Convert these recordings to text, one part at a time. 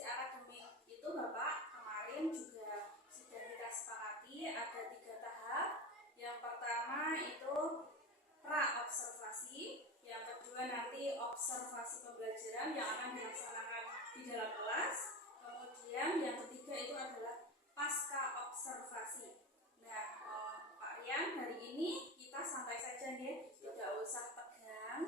komposisi akademik itu Bapak kemarin juga sudah kita sepakati ada 3 tahap. Yang pertama itu pra-observasi, yang kedua nanti observasi pembelajaran yang akan dilaksanakan di dalam kelas, kemudian yang ketiga itu adalah pasca observasi. Nah, Pak Rian, hari ini kita santai saja ya, tidak usah tegang.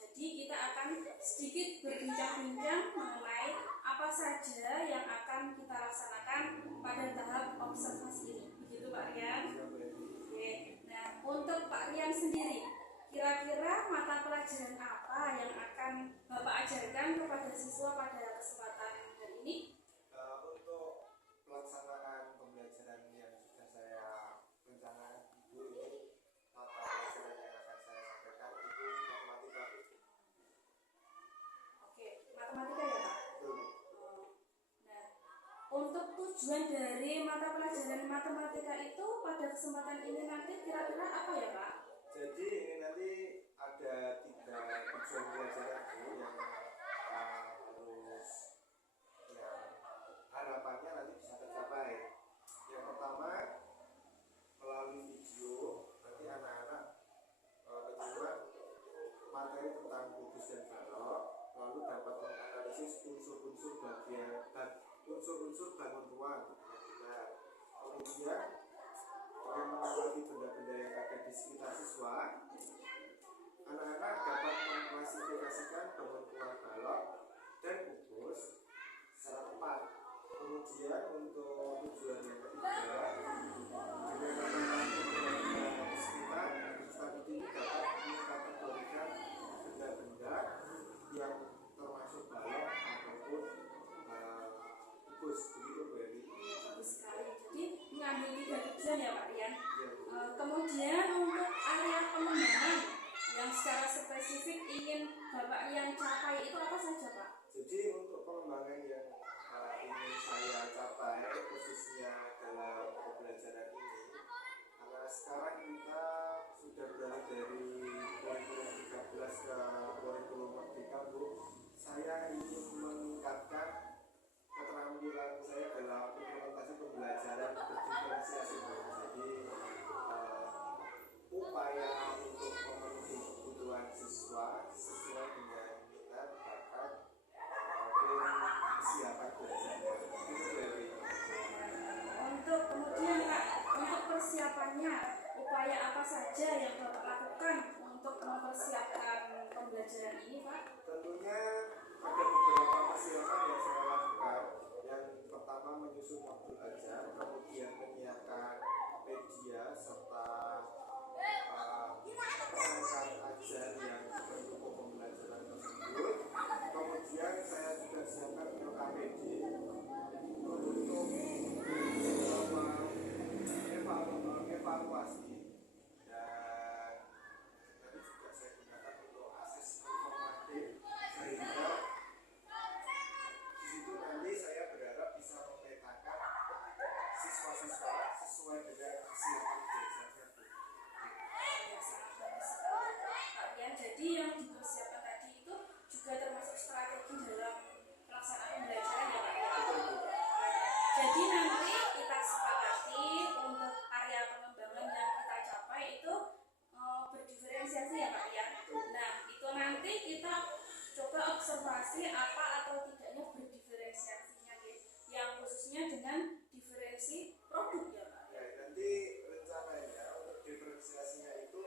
Jadi kita akan sedikit berbincang-bincang mengenai apa saja yang akan kita laksanakan pada tahap observasi ini. Begitu Pak Rian? Oke. Nah, untuk Pak Rian sendiri, kira-kira mata pelajaran apa yang akan Bapak ajarkan kepada siswa pada kesempatan hari ini? Untuk pelaksanaan pembelajaran yang sudah saya rencanakan Ibu, ini mata pelajaran yang akan saya sampaikan itu matematika. Oke, matematika ya Pak? Nah, untuk tujuan dari mata pelajaran matematika itu pada kesempatan ini nanti kira-kira apa ya Pak? Jadi ini nanti ada 3 tujuan pelajaran yang harus harapannya nanti bisa tercapai. Yang pertama, melalui video nanti anak-anak menyimak materi tentang kubus dan balok, lalu dapat menganalisis unsur-unsur bangun ruang yang benar. Kemudian dengan mengamati benda-benda yang ada di sekitar siswa, anak-anak dapat mengklasifikasikan bangun ruang balok dan kubus secara tepat. Kemudian untuk tujuan yang ketiga, dengan mengamati benda-benda di sekitar ini dapat mengkategorikan benda-benda yang termasuk balok ataupun kubus. Begitu Bu Eli. Bagus sekali. Jadi mengambil 3 tujuan ya Pak Rian. Kemudian untuk area pengembangan yang secara spesifik ingin Bapak Rian capai itu apa saja Pak? Jadi untuk pengembangan yang ingin saya capai khususnya dalam pembelajaran ini, karena sekarang kita sudah beralih dari kurikulum 13 ke kurikulum Merdeka Bu, saya ingin meningkatkan keterampilan saya dalam implementasi pembelajaran berdiferensiasi. Jadi upaya untuk memenuhi kebutuhan siswa sesuai dengan minat, bakat, maupun kesiapan belajarnya. Untuk kemudian Pak, untuk persiapannya, upaya apa saja yang Bapak lakukan untuk mempersiapkan pembelajaran ini Pak? Tentunya ada beberapa persiapan yang saya lakukan. Yang pertama menyusun modul ajar, kemudian menyiapkan media serta perangkat ajar yang mendukung pembelajaran tersebut. Kemudian saya juga siapkan LKPD untuk evaluasi, dan nanti juga saya gunakan untuk asesmen formatif, sehingga di situ nanti saya berharap bisa memetakan siswa-siswa sesuai dengan kesiapan belajarnya. Jadi yang dipersiapkan tadi itu juga termasuk strategi dalam pelaksanaan pembelajaran ya Pak ya? Jadi nanti kita sepakati untuk area pengembangan yang kita capai itu berdiferensiasi ya Pak ya? Nah itu nanti kita coba observasi apa atau tidaknya berdiferensiasinya ya, yang khususnya dengan diferensi produk ya Pak ya? Nanti rencananya untuk diferensiasinya itu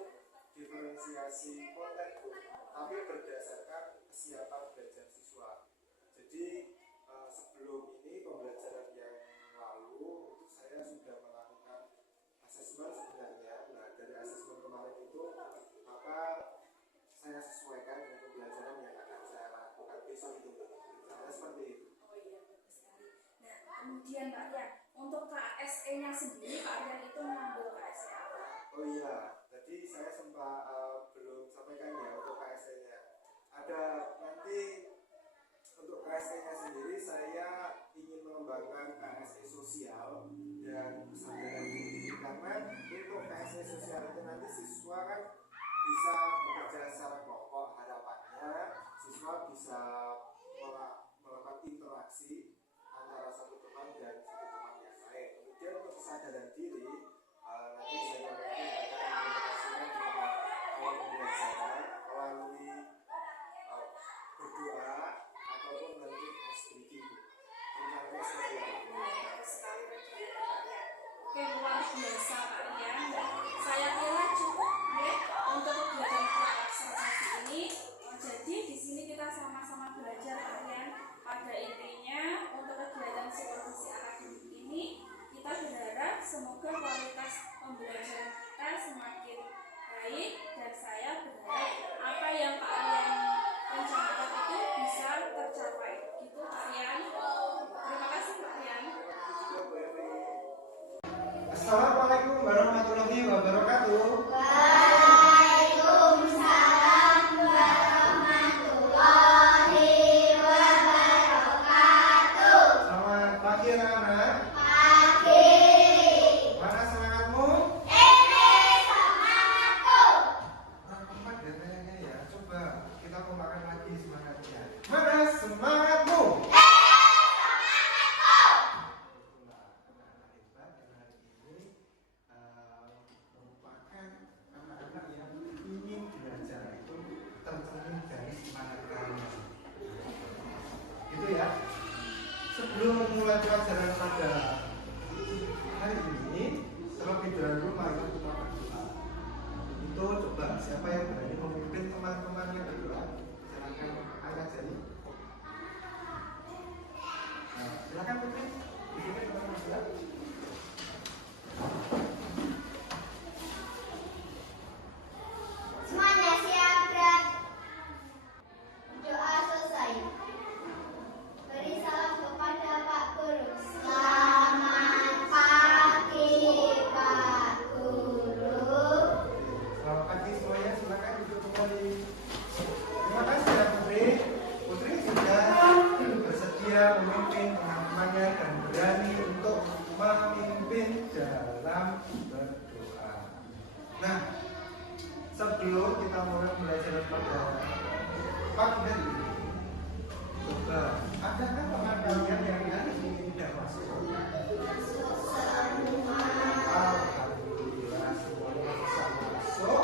diferensiasi konten Bu, tapi berdasarkan kesiapan belajar siswa. Jadi sebelum ini pembelajaran yang lalu itu saya sudah melakukan asesmen sebenarnya. Nah dari asesmen kemarin itu maka saya sesuaikan dengan pembelajaran yang akan saya lakukan besok itu. Rencananya seperti itu. Oh iya, bagus sekali. Nah kemudian Pak Rian, untuk KSE-nya sendiri Pak Rian itu mengambil KSE apa? Oh iya, tadi saya sempat belum sampaikan ya untuk KSE-nya. Ada nanti untuk KSE-nya sendiri saya ingin mengembangkan KSE sosial dan kesadaran diri, karena untuk KSE sosial itu nanti siswa kan bisa bekerja secara kelompok. Harapannya siswa bisa melakukan interaksi Assalamualaikum warahmatullahi wabarakatuh. Waalaikumsalam warahmatullahi wabarakatuh. Selamat pagi anak-anak. Pagi. Mana semangatmu? Ini semangatku. Teman ya kayaknya ya. Coba kita kompakan lagi semangatnya. Mana semangatmu? Merupakan anak-anak yang ingin belajar itu tercermin dari semangat kalian. Gitu ya. Sebelum memulai pelajaran pada hari ini, terlebih dahulu mari kita berdoa. Itu coba siapa yang berani memimpin teman-temannya berdoa? Silakan angkat jari. Nah, silakan Putri. Dipimpin teman-teman silakan. Semuanya siap dan doa selesai. Beri salam kepada Pak Guru. Selamat pagi Pak Guru. Selamat pagi semuanya, silakan duduk kembali. Terima kasih ya Putri. Putri sudah bersedia memimpin teman-temannya dan berani untuk memimpin dalam berdoa. Nah, sebelum kita mulai belajar pada pagi hari ini, coba adakah teman kalian yang hari ini tidak masuk? Alhamdulillah semuanya bisa masuk.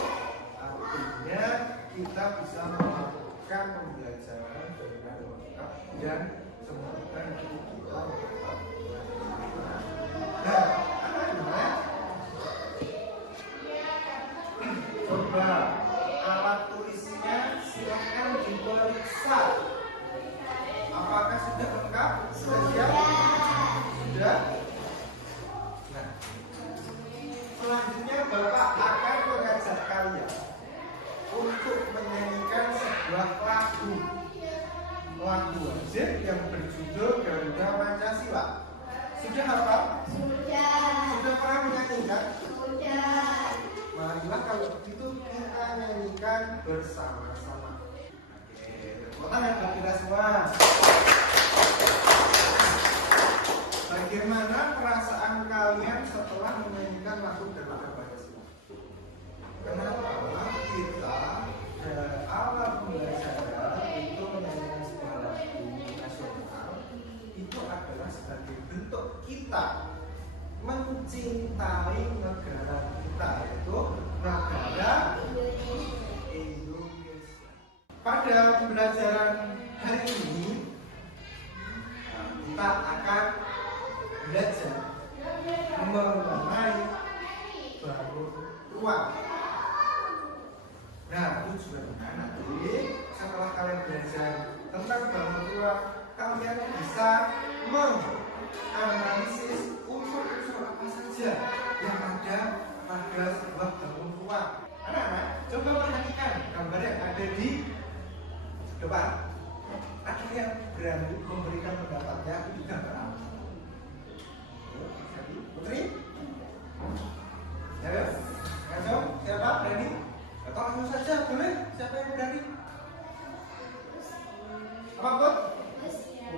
Artinya kita bisa melakukan pembelajaran dengan lengkap dan semoga nanti kita dapat belajar. Nah, anak-anak, coba alat tulisnya silakan diperiksa. Apakah sudah lengkap? Sudah siap? Sudah? Nah, selanjutnya Bapak akan mengajak kalian untuk menyanyikan sebuah lagu wajib yang berjudul Garuda Pancasila. Sudah hafal? Sudah. Sudah pernah menyanyikan? Sudah. Marilah kalau begitu kita nyanyikan bersama-sama. Oke, tepuk tangan buat kita semua. Bagaimana perasaan kalian setelah menyanyikan lagu Garuda Pancasila? Kenapa kita awal pembelajaran itu menyanyikan sebuah lagu nasional itu adalah sebagai bentuk kita mencintai negara kita, yaitu negara Indonesia. Pada pembelajaran hari ini kita akan belajar mengenai balon ruang. Nah, tujuannya nanti setelah kalian belajar tentang balon ruang, kalian bisa menganalisis unsur-unsur apa saja yang ada pada sebuah balon ruang. Anak-anak, coba perhatikan gambar yang ada di depan. Ada yang berani memberikan pendapatnya di gambar apa? Putri? Ya, ayo, siapa berani? Atau langsung saja boleh? Siapa yang berani? Apa Bud?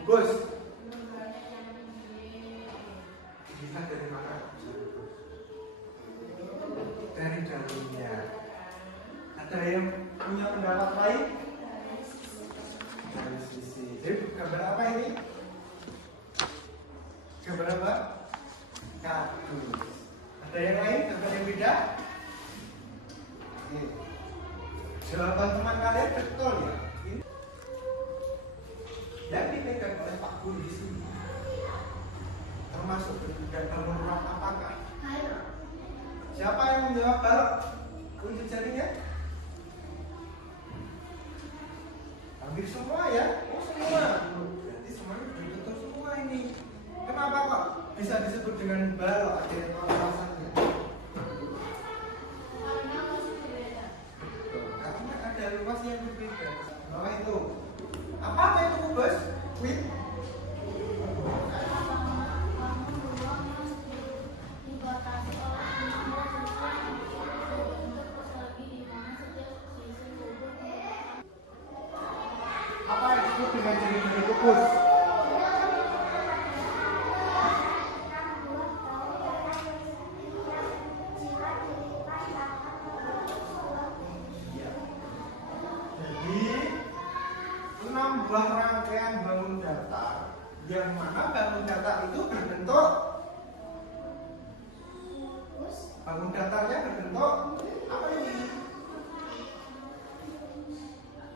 Bus. Bisa dari mana? Dari dalamnya. Ada yang punya pendapat lain? Dari sisi. Jadi gambar apa ini? Gambar apa? Kardus. Ada yang lain? Gambar yang beda? Ini. Jawaban teman kalian betul ya? Ini. Yang dipegang oleh Pak Guru di sini termasuk berbudak balon ruang apakah? Siapa yang menjawab balok? Unjuk jarinya? Hampir semua ya? Oh semua. Berarti semuanya betul semua ini. Kenapa kok bisa disebut dengan balok? Ada yang tahu alasannya? Karena ada luas yang berbeda. Bawah itu. Apa itu bos? Wit. Dibatasi yang mana bangun datar itu berbentuk bangun datarnya berbentuk apa ini?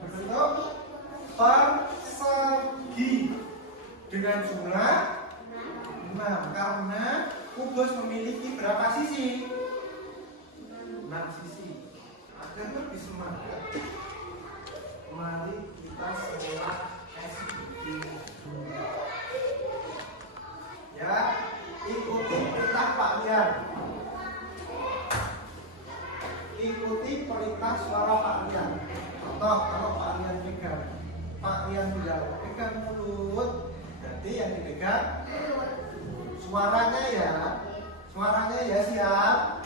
Berbentuk persegi dengan jumlah 6 karena kubus memiliki berapa sisi? 6 sisi. Agar lebih semangat, mari kita sekolah SBG. Ya, ikuti perintah Pak Rian. Ikuti perintah suara Pak Rian. Contoh, kalau Pak Rian pegang, Pak Rian bilang pegang mulut, berarti yang dipegang suaranya ya siap,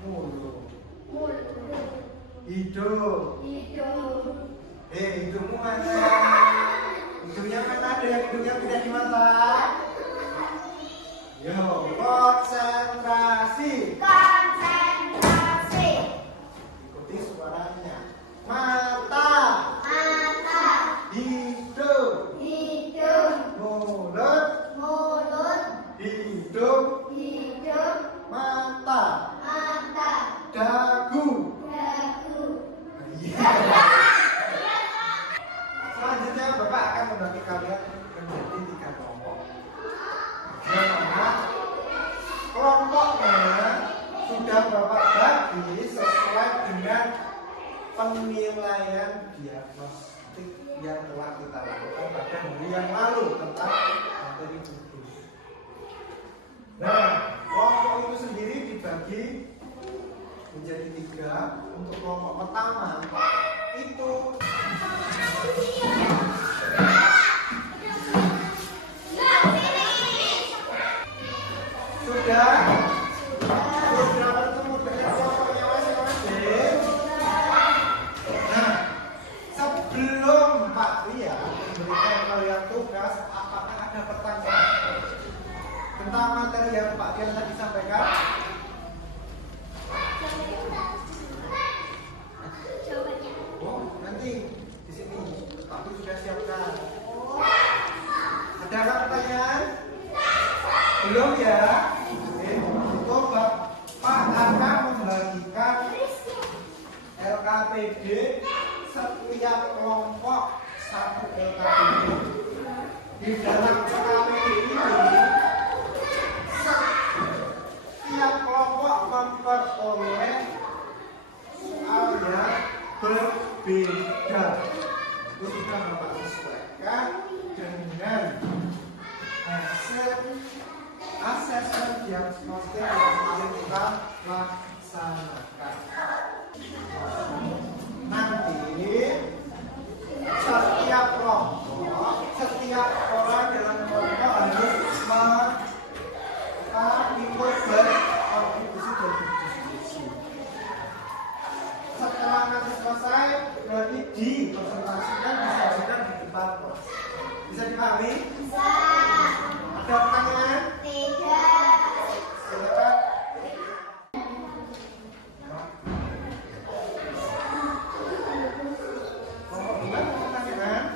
mulut, hidung, hidungmu mana? Hidungnya mana? Ada yang hidungnya tidak dimasak? Yo, konsentrasi. Ikuti suaranya. Mata, hidung, mulut, hidung, mata, dagu. Selanjutnya Bapak akan membagi kalian menjadi 3 kelompok. Yang mana kelompoknya sudah Bapak bagi sesuai dengan penilaian diagnostik yang telah kita lakukan pada hari yang lalu tentang materi kubus. Nah, kelompok itu sendiri dibagi menjadi 3. Untuk kelompok pertama itu sudah bertemu dengan kelompoknya masing-masing. Nah, sebelum Pak Ria memberikan kalian tugas, apakah ada pertanyaan tentang materi yang Pak Ria tadi sampaikan? Oh, nanti di sini aku sudah siapkan. Ada pertanyaan? Belum ya? Coba Pak akan membagikan LKPD setiap kelompok 1 LKPD. Di dalam LKPD ini setiap kelompok memperoleh soal yang berbeda. Itu sudah Bapak sesuaikan dengan hasil asesmen diagnostik yang paling kita laksanakan. Nanti setiap kelompok, setiap orang dalam kelompok harus ikut berkontribusi dan berdiskusi. Setelah nanti selesai, berarti dipresentasikan, disajikan di depan kelas. Bisa dipahami? Bisa. Ada pertanyaan? Tidak. Silakan. Kelompok 2 ada pertanyaan?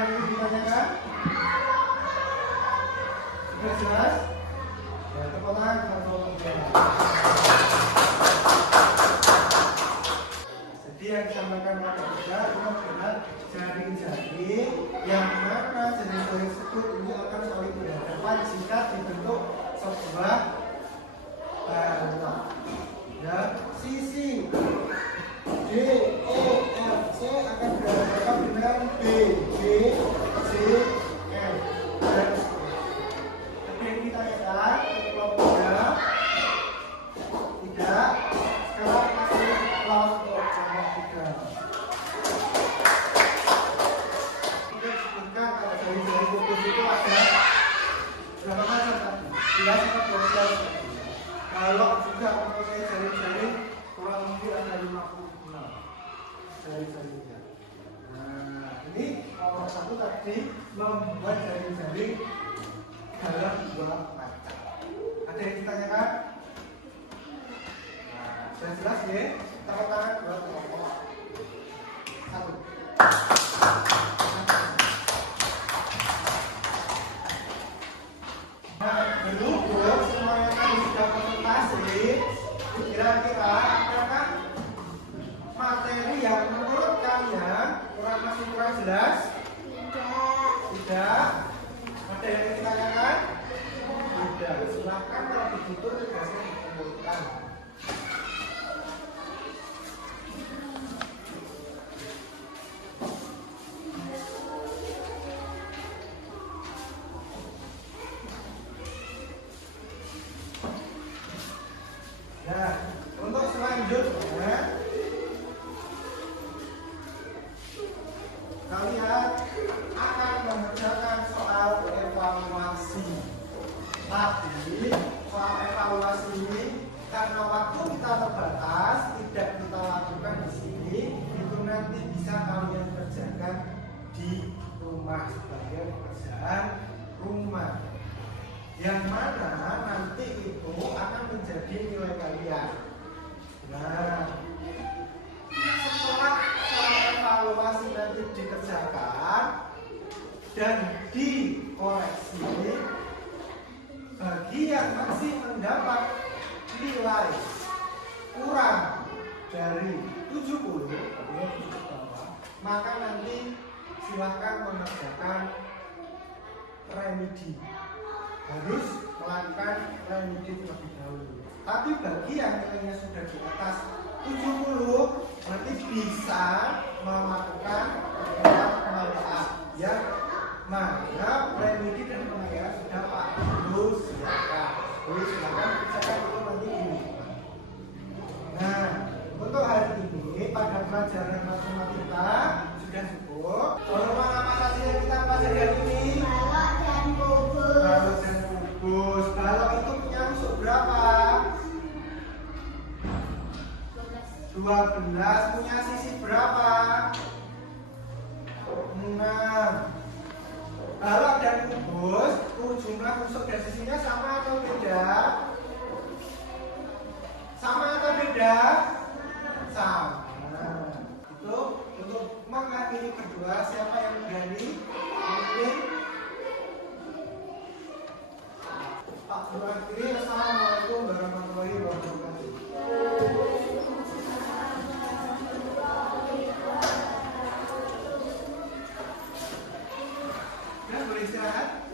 yang ingin ditanyakan? Sudah jelas? Ya, tepuk tangan kalau jadi yang disampaikan pada kita itu adalah jaring-jaring yang mana jaring-jaring tersebut ini akan saling berhadapan jika dibentuk sebuah ya, sisi D, E, F, C akan berhadapan dengan B, C, F dan tapi yang ditanyakan kelompoknya tidak sekarang masih lawan untuk jawab 3. Kita disebutkan kalau dari fokus itu ada berapa macam tadi? 11 atau 12. Kalau juga mempunyai jaring-jaring kurang lebih ada 56 jaring-jaringnya. Nah, ini nomor 1 tadi membuat jaring-jaring dalam 2 macam. Ada yang ditanyakan? Nah, sudah jelas ya? Tepuk tangan buat kelompok 1. Nah, berhubung semuanya tadi sudah konsultasi, kira-kira apakah materi yang menurut kalian masih kurang jelas? Tidak. Ada yang ditanyakan? Tidak. Silakan kalau begitu tugasnya dikumpulkan. Nah, untuk selanjutnya kalian akan mengerjakan soal evaluasi. Tapi soal evaluasi ini karena waktu kita terbatas, tidak kita lakukan di sini. Itu nanti bisa kalian kerjakan di rumah sebagai pekerjaan rumah. Yang mana nanti itu akan menjadi nilai kalian. Nah, setelah evaluasi nanti dikerjakan dan dikoreksi, bagi yang masih mendapat nilai kurang dari 70, maka nanti silahkan mengerjakan remedi. Harus melakukan remedi terlebih dahulu. Tapi bagi yang nilainya sudah di atas 70, berarti bisa melakukan pengayaan. Ya, mana remedi dan pengayaan sudah Pak Guru silakan. Guru silakan kerjakan itu nanti di rumah. Nah, untuk hari ini pada pelajaran matematika sudah cukup. Soal apa saja yang kita pelajari hari ini? Balok dan kubus. Balok dan kubus. Balok itu punya rusuk berapa? 12. Punya sisi berapa? 6. Balok dan kubus jumlah rusuk dan sisinya sama atau beda? Sama atau beda? Sama. Itu untuk mengakhiri kedua, siapa yang berani? Mungkin Pak Guru akhiri. Assalamualaikum warahmatullahi wabarakatuh. Dan boleh istirahat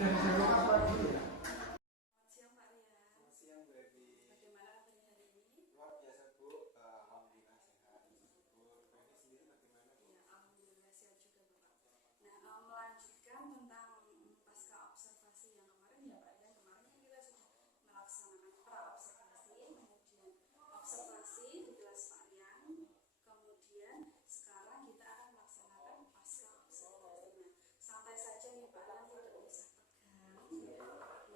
dan jangan lupa sholat dulu ya. Selamat siang Pak Rian. Selamat siang Bu Evi. Bagaimana kabarnya hari ini? Luar biasa Bu, alhamdulillah sehat. Syukur. Bu Evi sendiri bagaimana Bu? Ya, alhamdulillah sehat juga Bapak. Nah, melanjutkan tentang pasca observasi yang kemarin ya Pak Rian. Kemarin kan kita sudah melaksanakan pra-observasi, kemudian observasi di kelas Pak Rian, kemudian sekarang kita akan melaksanakan pasca observasi. Nah, santai saja nih Pak Rian, tidak usah tegang.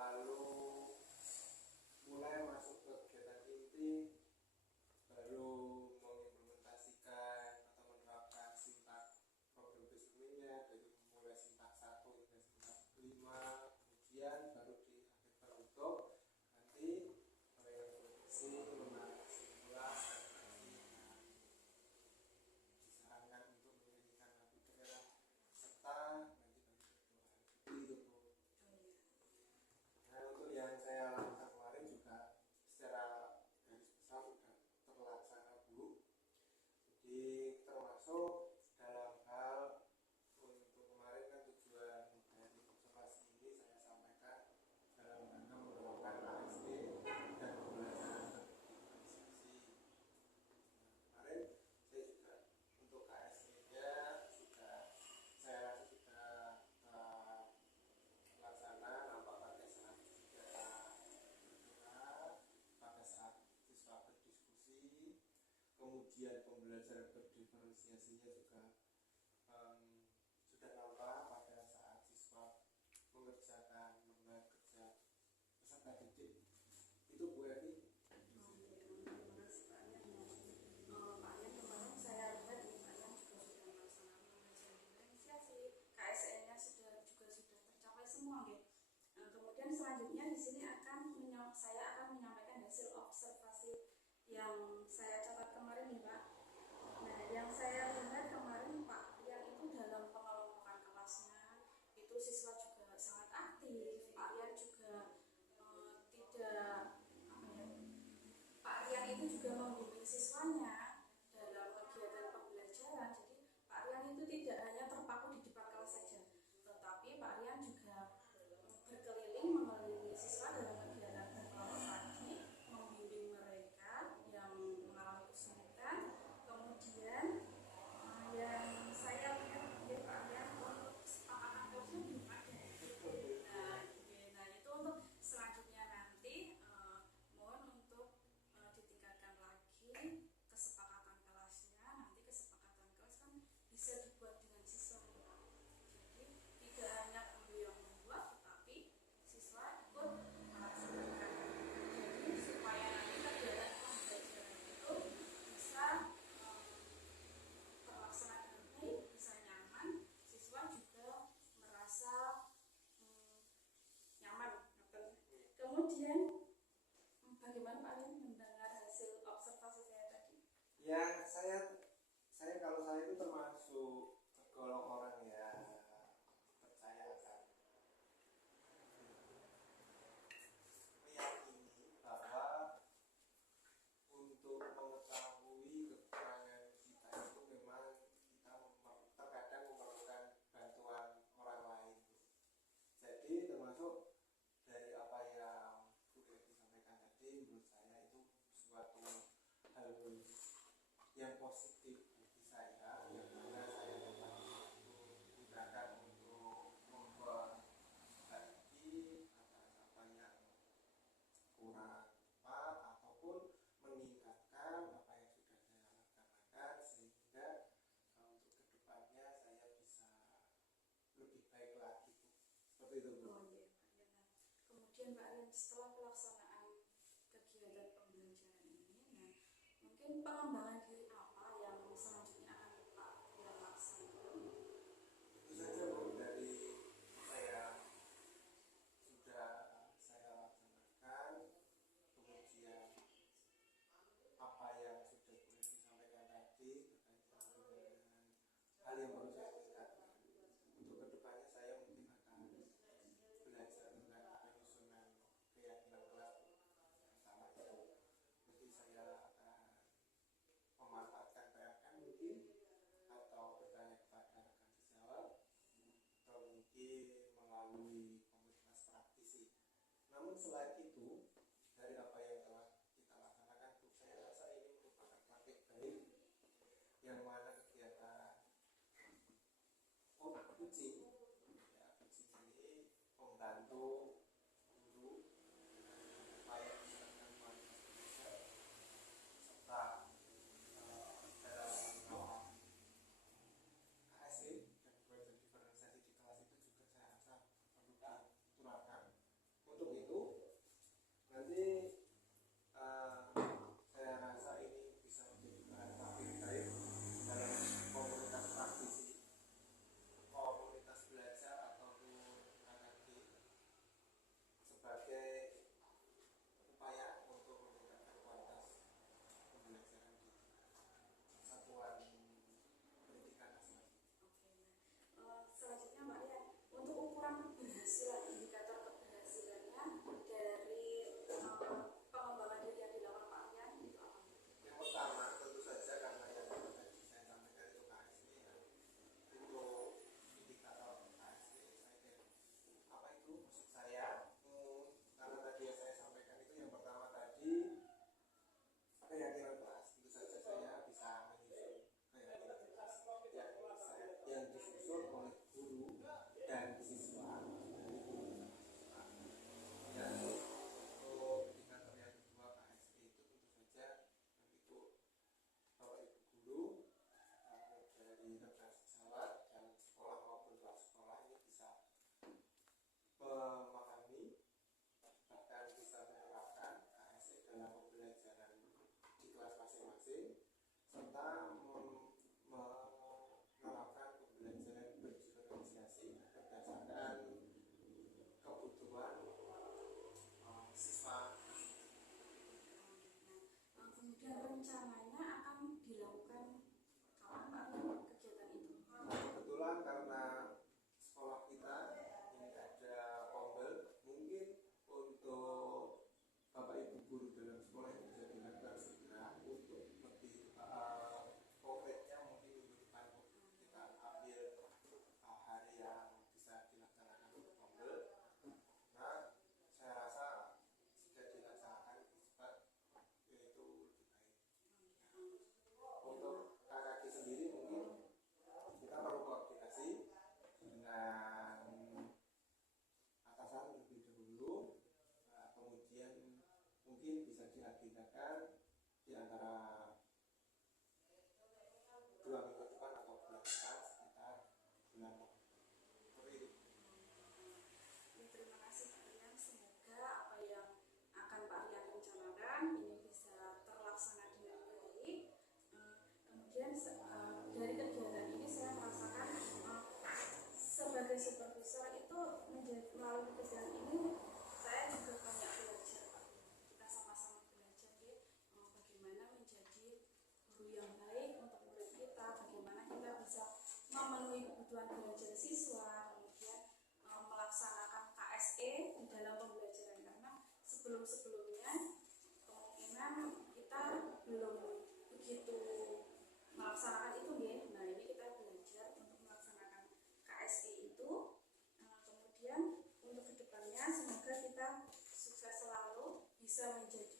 lalu mulai masuk ke kegiatan inti, baru mengimplementasikan atau menerapkan sintak program sebelumnya dari mulai sintak 1 hingga sintak 5, kemudian baru di akhir penutup nanti refleksi, menarik kesimpulan, disarankan untuk menyanyikan lagu daerah serta nanti baru berdoa. Seperti itu, Bu. Nah, untuk yang saya lakukan kemarin juga secara garis besar sudah terlaksana, Bu. Jadi termasuk dalam hal untuk kemarin kan tujuan dari observasi ini saya sampaikan dalam rangka menerapkan KSD dan pembelajaran diferensiasi. Nah, kemarin saya juga untuk KSD-nya sudah saya rasa sudah terlaksana, nampak pada saat kita berdoa, pada saat siswa berdiskusi, kemudian pembelajaran berdiferensiasinya juga sudah nampak pada saat siswa mengerjakan lembar kerja peserta didik. Itu Bu Evi. Terima kasih Pak Aryan. Pak Aryan kemarin saya lihat Pak Aryan juga sudah melaksanakan pembelajaran diferensiasi, KSN-nya juga sudah tercapai semua, gitu. Kemudian selanjutnya di sini saya akan menyampaikan hasil observasi yang saya catat kemarin nih Pak. Nah, yang saya lihat kemarin Pak Aryan itu dalam pengelompokan kelasnya itu siswa juga sangat aktif. Pak Aryan juga tidak apa ya, Pak Aryan itu juga membimbing siswanya dalam kegiatan pembelajaran. Jadi Pak Aryan itu tidak hanya terpaku di depan kelas saja, tetapi Pak Aryan juga berkeliling mengelilingi siswa dalam kegiatan berkelompok tadi, membimbing mereka yang mengalami kesulitan. Kemudian yang saya lihat ya Pak Aryan untuk kesepakatan kelasnya belum ada. Nah, itu untuk selanjutnya nanti mohon untuk ditingkatkan lagi kesepakatan kelasnya. Nanti kesepakatan kelas kan bisa dibuat dengan siswa. Jadi tidak hanya guru yang membuat, tetapi siswa ikut melaksanakan. Jadi supaya nanti kegiatan pembelajaran itu bisa terlaksana dengan baik, bisa nyaman, siswa juga merasa nyaman. Kemudian bagaimana Pak Aryan mendengar hasil observasi saya tadi? Ya, saya kalau saya itu termasuk tergolong orang yang percaya akan meyakini bahwa untuk mengetahui kekurangan kita itu memang kita terkadang memerlukan bantuan orang lain. Jadi termasuk dari apa yang Bu Evi sampaikan tadi, menurut saya itu suatu hal yang positif bagi saya, yang mana saya dapat gunakan untuk memperbaiki atas apa yang kurang tepat ataupun meningkatkan apa yang sudah saya laksanakan, sehingga untuk kedepannya saya bisa lebih baik lagi, Bu. Seperti itu, Bu. Oh iya Pak Aryan. Nah, kemudian Pak Aryan setelah pelaksanaan kegiatan pembelajaran ini, nah mungkin pengembangan diri apa yang selanjutnya akan Pak Aryan laksanakan? Itu saja, Bu, dari apa yang sudah saya laksanakan, kemudian apa yang sudah Bu Evi sampaikan tadi berkaitan dengan hal yang perlu saya tingkatkan. Untuk kedepannya saya mungkin akan belajar tentang penyusunan keyakinan kelas, pertama itu mungkin saya akan memanfaatkan PLN mungkin, atau bertanya kepada rekan sejawat, atau mungkin melalui komunitas praktisi. Namun selain itu, dari apa yang telah kita laksanakan, Bu, saya rasa ini merupakan praktik baik yang mana kegiatan coaching, ya, coaching ini membantu guru supaya meningkatkan kualitas belajar serta dalam mengawal KSD dan belajar diferensiasi di kelas itu juga saya rasa perlu diterapkan. Untuk dan rencananya akan dilakukan kapan Pak kegiatan itu? Kebetulan karena sekolah kita ini ada pombel, mungkin untuk Bapak Ibu guru dalam sekolah yang bisa dilakukan segera untuk lebih konkretnya mungkin minggu depan kita ambil hari yang bisa dilaksanakan untuk pombel. Nah, saya rasa jika dilaksanakan cepat yaitu lebih baik. Untuk KKG sendiri mungkin kita perlu koordinasi dengan atasan terlebih dahulu, kemudian mungkin bisa diagendakan di antara 2 minggu depan atau bulan depan sekitar bulan Oktober. Ya, terima kasih Pak Rian. Semoga apa yang akan Pak Rian rencanakan ini bisa terlaksana dengan baik. Kemudian dari kegiatan ini saya merasakan sebagai supervisor itu melalui kegiatan ini saya juga banyak belajar Pak. Kita sama-sama belajar ya, bagaimana menjadi guru yang baik untuk murid kita, bagaimana kita bisa memenuhi kebutuhan belajar siswa, kemudian melaksanakan KSE di dalam pembelajaran, karena sebelum-sebelumnya kemungkinan kita belum begitu melaksanakan itu ya. Nah, ini kita belajar untuk melaksanakan KSE itu. Kemudian untuk kedepannya semoga kita sukses selalu, bisa menjadi